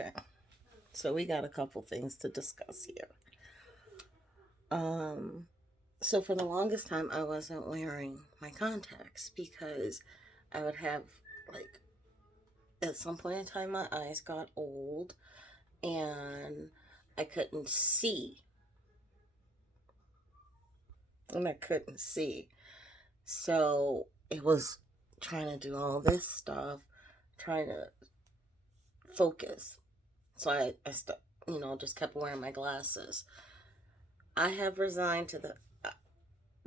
Okay, so we got a couple things to discuss here. Um, so for the longest time, I wasn't wearing my contacts because I would have, like, at some point in time, my eyes got old and I couldn't see. And I couldn't see. So it was trying to do all this stuff, trying to focus. So just kept wearing my glasses. I have resigned to the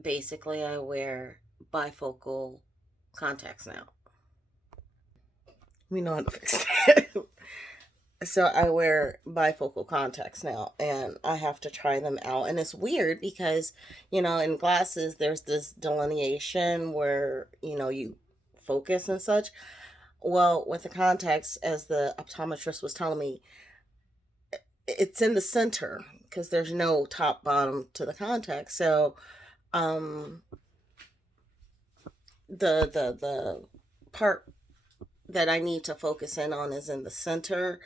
basically I wear bifocal contacts now. We know how to fix that. So I wear bifocal contacts now and I have to try them out. And it's weird because, in glasses there's this delineation where, you focus and such. Well, with the contacts, as the optometrist was telling me, it's in the center because there's no top bottom to the contact. So um the part that I need to focus in on is in the center,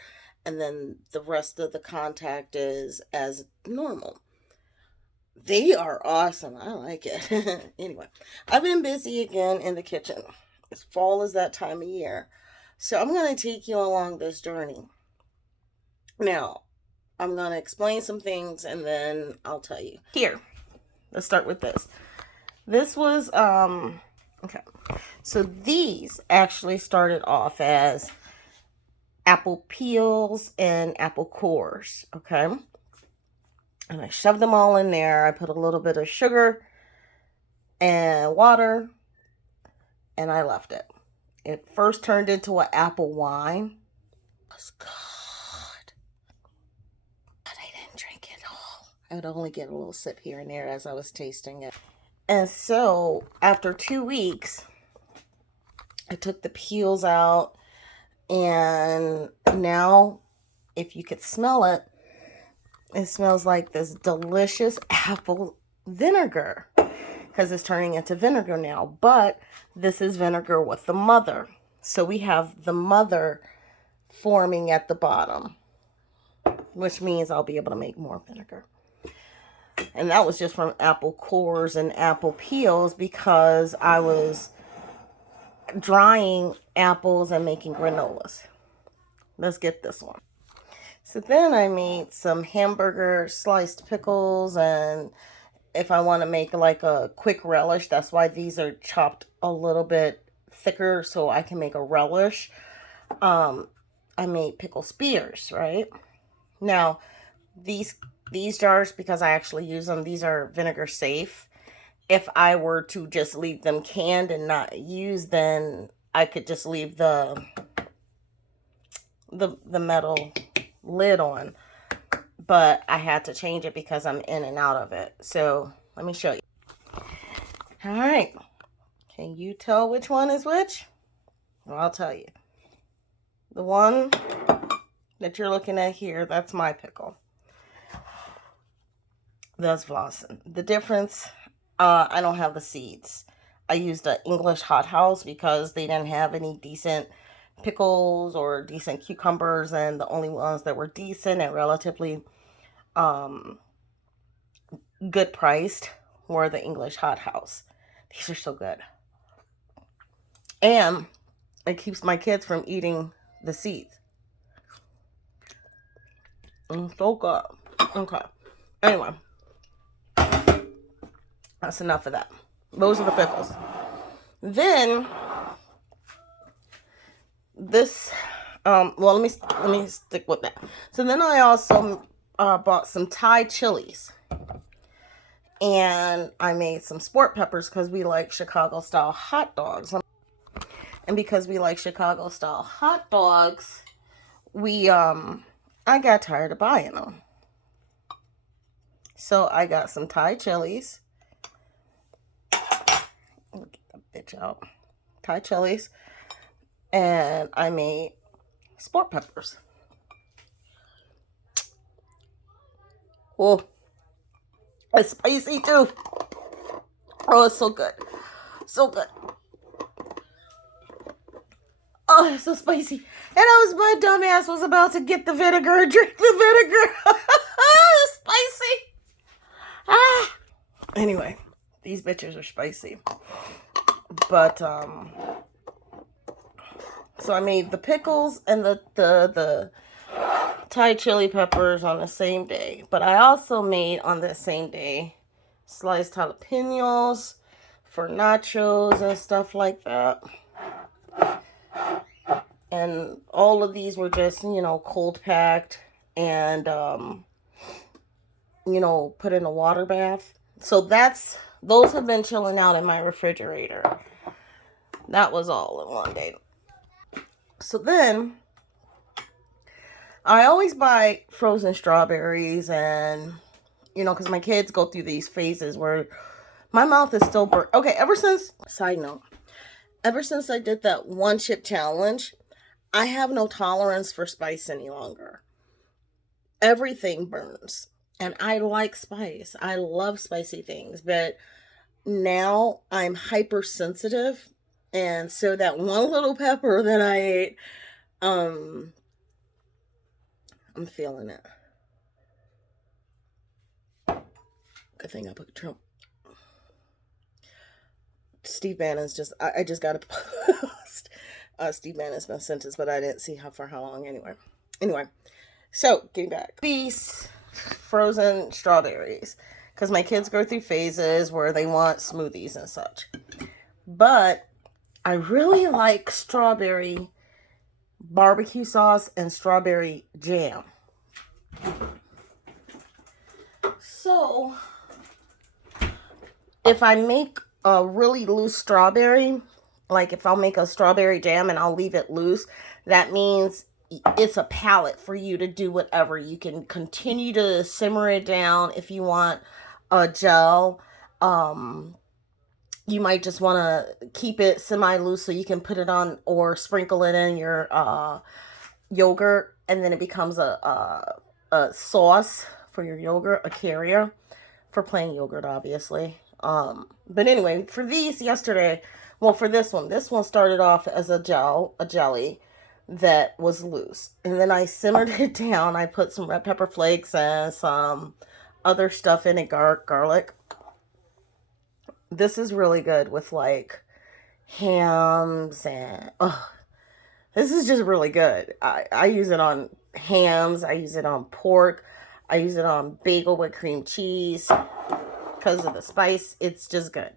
and then the rest of the contact is as normal. They are awesome. I like it. Anyway, I've been busy again in the kitchen. It's fall is that time of year. So I'm going to take you along this journey. Now, I'm going to explain some things and then I'll tell you. Here, let's start with this. This was okay. So these actually started off as apple peels and apple cores, okay? And I shoved them all in there. I put a little bit of sugar and water and I left it. It first turned into an apple wine. It was good. But I didn't drink it all. I would only get a little sip here and there as I was tasting it. And so after 2 weeks, I took the peels out, and now, if you could smell it, it smells like this delicious apple vinegar because it's turning into vinegar now. But this is vinegar with the mother. So we have the mother forming at the bottom, which means I'll be able to make more vinegar. And that was just from apple cores and apple peels because I was drying apples and making granolas. Let's get this one. So then I made some hamburger sliced pickles, and if I want to make like a quick relish, that's why these are chopped a little bit thicker so I can make a relish. I made pickle spears, right? Now, these jars, because I actually use them, these are vinegar safe. If I were to just leave them canned and not use, then I could just leave the metal lid on. But I had to change it because I'm in and out of it. So let me show you. All right. Can you tell which one is which? Well, I'll tell you. The one that you're looking at here, that's my pickle. That's Vlasen. The difference, I don't have the seeds. I used an English hothouse because they didn't have any decent pickles or decent cucumbers, and the only ones that were decent and relatively good priced were the English hothouse. These are so good. And it keeps my kids from eating the seeds. So good. Okay. Anyway, that's enough of that. Those are the pickles. Then this, well, let me stick with that. So then I also bought some Thai chilies, and I made some sport peppers because we like Chicago style hot dogs. And because we like Chicago style hot dogs, I got tired of buying them. So I got some Thai chilies. Let me get that bitch out. Thai chilies. And I made sport peppers. Oh, it's spicy too. Oh, it's so good. So good. Oh, it's so spicy. And my dumbass was about to get the vinegar and drink the vinegar. It's spicy. Ah. Anyway, these bitches are spicy. But, so I made the pickles and the Thai chili peppers on the same day. But I also made on the same day sliced jalapenos for nachos and stuff like that. And all of these were just, cold packed and, put in a water bath. So those have been chilling out in my refrigerator. That was all in one day. So then, I always buy frozen strawberries and, because my kids go through these phases where my mouth is still burnt. Okay, side note, ever since I did that one chip challenge, I have no tolerance for spice any longer. Everything burns. And I like spice. I love spicy things. But now I'm hypersensitive. And so that one little pepper that I ate, I'm feeling it. Good thing I put Trump. Steve Bannon's I just got to post. Steve Bannon's been sentenced, but I didn't see for how long anyway. So, getting back. These frozen strawberries. Because my kids go through phases where they want smoothies and such. But I really like strawberry barbecue sauce and strawberry jam. So, if I make a really loose strawberry, like if I'll make a strawberry jam and I'll leave it loose, that means it's a palette for you to do whatever. You can continue to simmer it down if you want a gel. You might just want to keep it semi-loose so you can put it on or sprinkle it in your yogurt, and then it becomes a sauce for your yogurt, a carrier for plain yogurt, obviously. But anyway, for these yesterday, for this one started off as a jelly that was loose. And then I simmered it down. I put some red pepper flakes and some other stuff in it, garlic. This is really good with like hams and, this is just really good. I use it on hams. I use it on pork. I use it on bagel with cream cheese because of the spice. It's just good.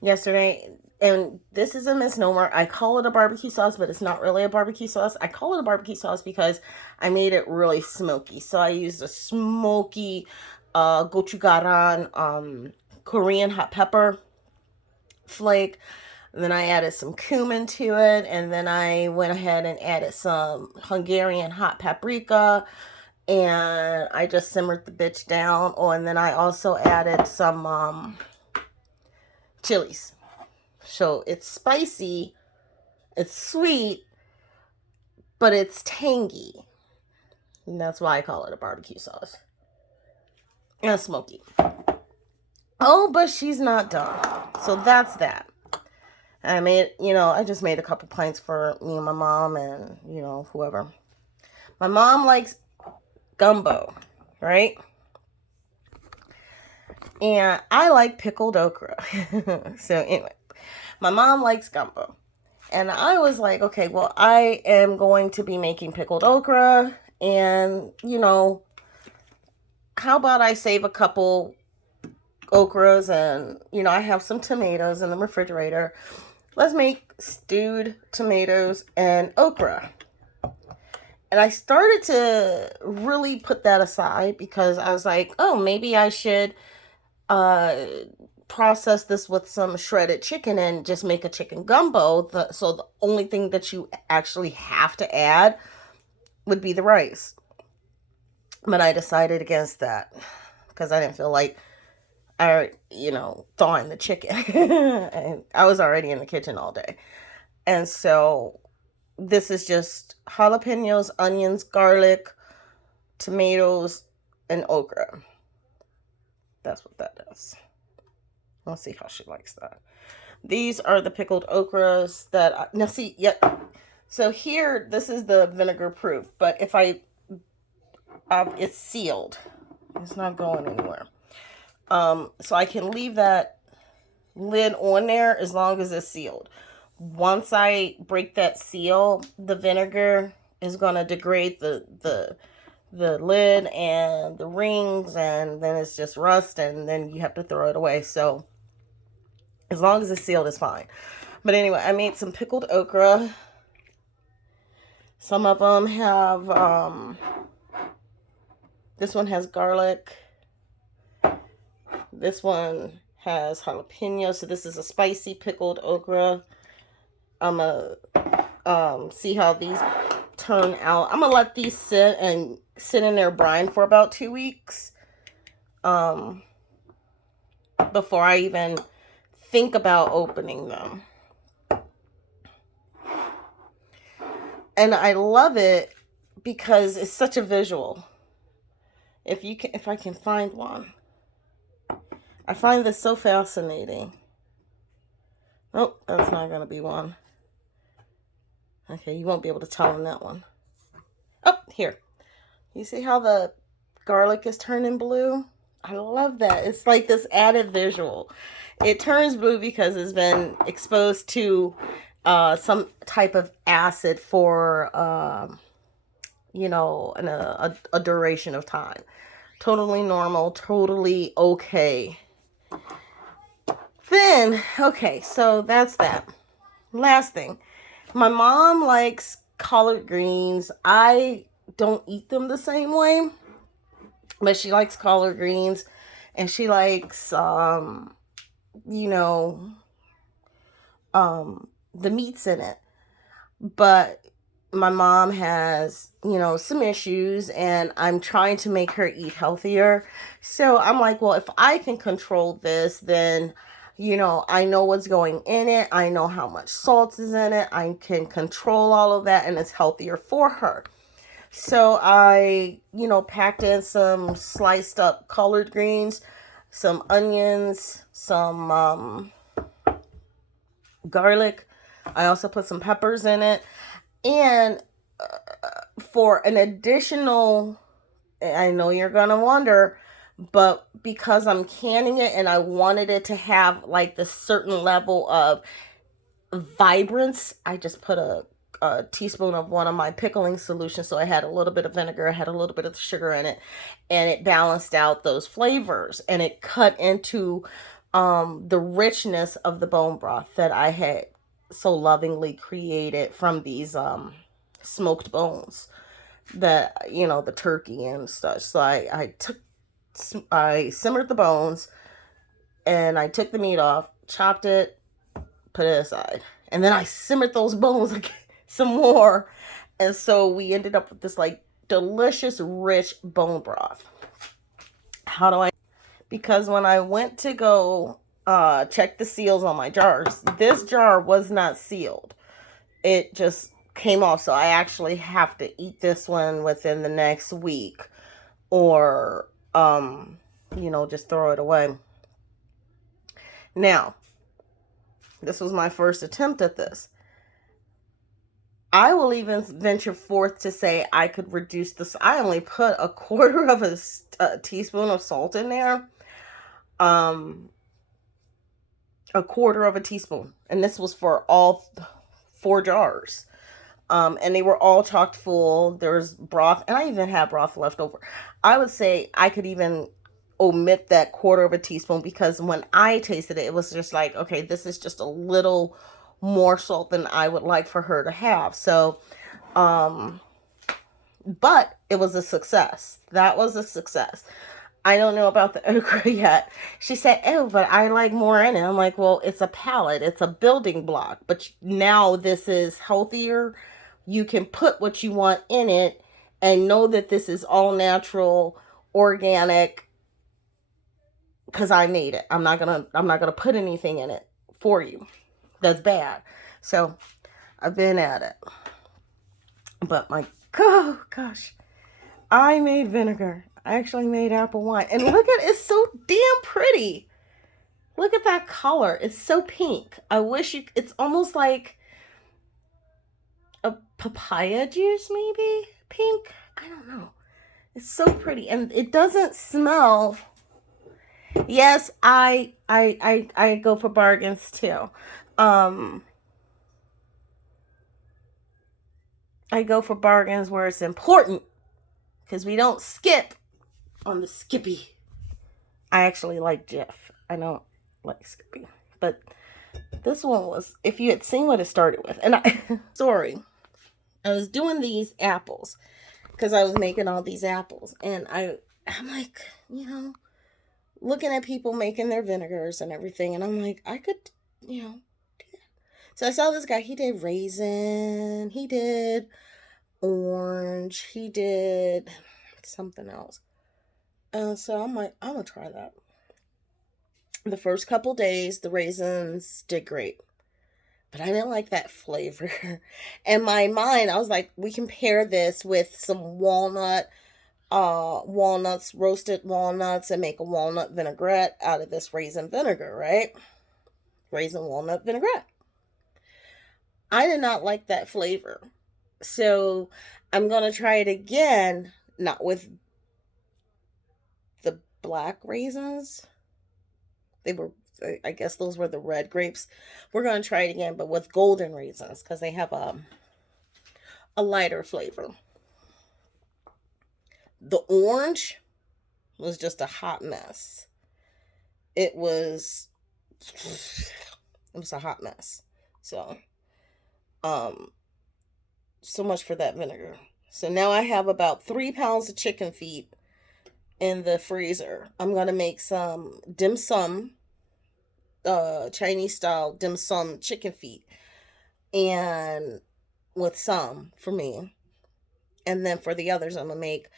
Yesterday, and this is a misnomer, I call it a barbecue sauce, but it's not really a barbecue sauce. I call it a barbecue sauce because I made it really smoky. So I used a smoky gochugaran Korean hot pepper flake. And then I added some cumin to it, and then I went ahead and added some Hungarian hot paprika, and I just simmered the bitch down. Oh, and then I also added some chilies. So it's spicy, it's sweet, but it's tangy. And that's why I call it a barbecue sauce. And smoky. Oh, but she's not done. So that's that. I just made a couple pints for me and my mom and, whoever. My mom likes gumbo, right? And I like pickled okra. So anyway, my mom likes gumbo. And I was like, okay, well, I am going to be making pickled okra. And, how about I save a couple okras and, I have some tomatoes in the refrigerator. Let's make stewed tomatoes and okra. And I started to really put that aside because I was like, oh, maybe I should process this with some shredded chicken and just make a chicken gumbo. So the only thing that you actually have to add would be the rice. But I decided against that because I didn't feel like thawing the chicken. And I was already in the kitchen all day. And so this is just jalapenos, onions, garlic, tomatoes, and okra. That's what that is. Let's see how she likes that. These are the pickled okras that So here, this is the vinegar proof, but if it's sealed. It's not going anywhere. So I can leave that lid on there as long as it's sealed. Once I break that seal, the vinegar is gonna degrade the lid and the rings, and then it's just rust, and then you have to throw it away. So as long as it's sealed, it's fine. But anyway, I made some pickled okra. Some of them have this one has garlic. This one has jalapeno. So this is a spicy pickled okra. I'm gonna see how these turn out. I'm gonna let these sit in their brine for about 2 weeks before I even think about opening them. And I love it because it's such a visual. If I can find one. I find this so fascinating. Oh, that's not going to be one. Okay, you won't be able to tell in that one. Oh, here. You see how the garlic is turning blue? I love that. It's like this added visual. It turns blue because it's been exposed to some type of acid for, a duration of time. Totally normal, totally okay. Then, okay, so that's that. Last thing. My mom likes collard greens. I don't eat them the same way, but she likes collard greens, and she likes, the meats in it. But my mom has, some issues, and I'm trying to make her eat healthier. So I'm like, well, if I can control this, then, I know what's going in it. I know how much salt is in it. I can control all of that, and it's healthier for her. So I, packed in some sliced up collard greens, some onions, some garlic. I also put some peppers in it. And for an additional, I know you're going to wonder, but because I'm canning it and I wanted it to have like this certain level of vibrance, I just put a teaspoon of one of my pickling solutions. So I had a little bit of vinegar, I had a little bit of sugar in it, and it balanced out those flavors, and it cut into the richness of the bone broth that I had so lovingly created from these smoked bones, that the turkey and such. So I simmered the bones, and I took the meat off, chopped it, put it aside, and then I simmered those bones again some more, and so we ended up with this like delicious rich bone broth. How do I? Because when I went to go check the seals on my jars, this jar was not sealed. It just came off, so I actually have to eat this one within the next week, or just throw it away. Now, this was my first attempt at this. I will even venture forth to say I could reduce this. I only put a quarter of a teaspoon of salt in there. A quarter of a teaspoon. And this was for all 4 jars. And they were all chocked full. There was broth, and I even had broth left over. I would say I could even omit that quarter of a teaspoon, because when I tasted it, it was just like, okay, this is just a little more salt than I would like for her to have. So, but it was a success. That was a success. I don't know about the okra yet. She said, oh, but I like more in it. I'm like, well, it's a palette. It's a building block. But now this is healthier. You can put what you want in it and know that this is all natural, organic, because I made it. I'm not gonna put anything in it for you that's bad. So I've been at it. But oh gosh, I made vinegar. I actually made apple wine. And look at it, it's so damn pretty. Look at that color. It's so pink. I wish it's almost like papaya juice, maybe pink. I don't know. It's so pretty, and it doesn't smell. Yes, I go for bargains too. Um, I go for bargains where it's important because we don't skip on the Skippy. I actually like Jif. I don't like Skippy, but this one was. If you had seen what it started with, and sorry, I was doing these apples because I was making all these apples, and I'm like, looking at people making their vinegars and everything, and I'm like, I could, do that. So I saw this guy. He did raisin. He did orange. He did something else. So I'm like, I'm gonna try that. The first couple days, the raisins did great, but I didn't like that flavor. In my mind, I was like, we can pair this with some walnuts, roasted walnuts, and make a walnut vinaigrette out of this raisin vinegar, right? Raisin walnut vinaigrette. I did not like that flavor. So I'm going to try it again, not with the black raisins. They were, I guess those were the red grapes. We're going to try it again, but with golden raisins because they have a lighter flavor. The orange was just a hot mess. It was a hot mess. So, so much for that vinegar. So now I have about 3 pounds of chicken feet in the freezer. I'm gonna make some dim sum, Chinese style dim sum chicken feet, and with some for me, and then for the others, I'm gonna make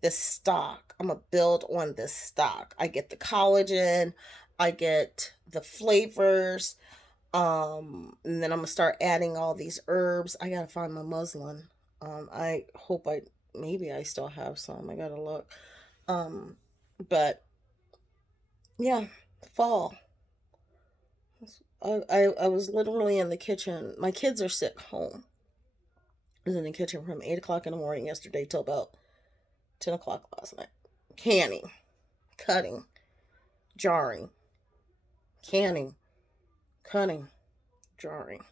this stock. I'm gonna build on this stock. I get the collagen, I get the flavors, and then I'm gonna start adding all these herbs. I gotta find my muslin. I hope maybe I still have some. I gotta look. Um, but yeah, fall. I was literally in the kitchen. My kids are sick home. I was in the kitchen from 8 o'clock in the morning yesterday till about 10 o'clock last night. Canning, cutting, jarring, canning, cutting, jarring.